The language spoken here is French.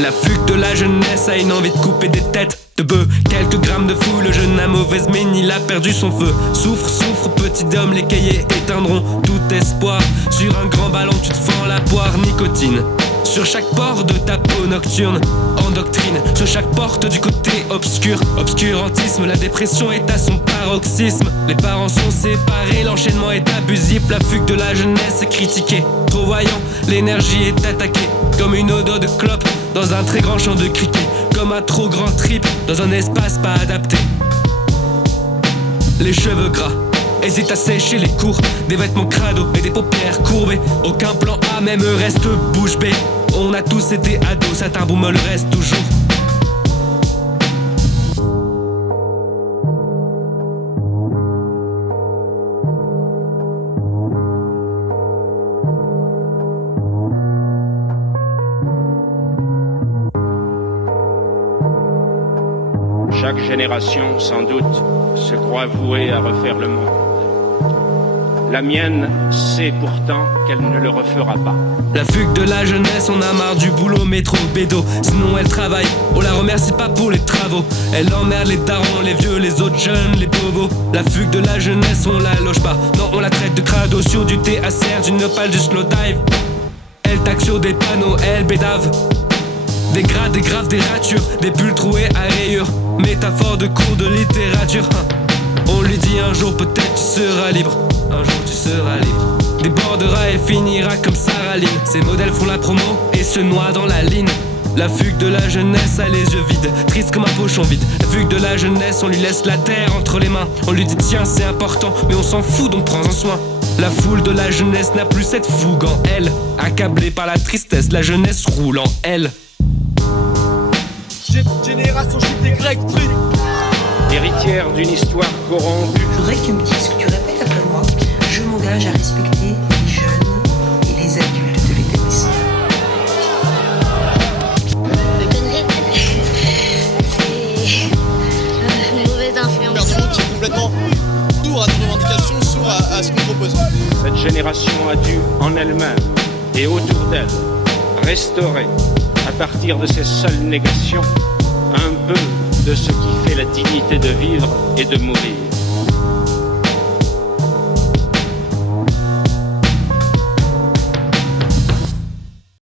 La fugue de la jeunesse a une envie de couper des têtes de bœufs. Quelques grammes de fou, le jeune a mauvaise mine, il a perdu son feu. Souffre, souffre, petit homme, les cahiers éteindront tout espoir. Sur un grand ballon, tu te fends la poire nicotine. Sur chaque port de ta peau nocturne, endoctrine. Sur chaque porte du côté obscur, obscurantisme. La dépression est à son paroxysme. Les parents sont séparés, l'enchaînement est abusif. La fugue de la jeunesse est critiquée. Trop voyant, l'énergie est attaquée. Comme une odeur de clope dans un très grand champ de criquet. Comme un trop grand trip dans un espace pas adapté. Les cheveux gras hésite à sécher les cours, des vêtements crado et des paupières courbées. Aucun plan A, même reste bouche bée. On a tous été ados, certains boum le reste toujours. Chaque génération, sans doute, se croit vouée à refaire le monde. La mienne sait pourtant qu'elle ne le refera pas. La fugue de la jeunesse, on a marre du boulot métro bédo. Sinon elle travaille, on la remercie pas pour les travaux. Elle emmerde les darons, les vieux, les autres jeunes, les bobos. La fugue de la jeunesse, on la loge pas. Non, on la traite de crado sur du TACR, du nopal, du slow dive. Elle taxe sur des panneaux, elle bédave. Des grades, des graves, des ratures, des pulls troués à rayures. Métaphore de cours de littérature. On lui dit un jour peut-être tu seras libre. Un jour tu seras libre. Débordera et finira comme Sarah Lynn. Ces modèles font la promo et se noient dans la ligne. La fugue de la jeunesse a les yeux vides, triste comme un pochon vide. La fugue de la jeunesse, on lui laisse la terre entre les mains. On lui dit tiens c'est important, mais on s'en fout donc prends-en soin. La foule de la jeunesse n'a plus cette fougue en elle. Accablée par la tristesse, la jeunesse roule en elle. Génération chute grecque, truc. Héritière d'une histoire corrompue. Je voudrais que tu me dises, que tu répètes après moi. Je m'engage à respecter les jeunes et les adultes de l'établissement. C'est une mauvaise influence. Père du monde qui est complètement sourd à nos revendications, sourd à ce qu'on propose. Cette génération a dû, en elle-même et autour d'elle, restaurer, à partir de ses seules négations, un peu de ce qui fait la dignité de vivre et de mourir.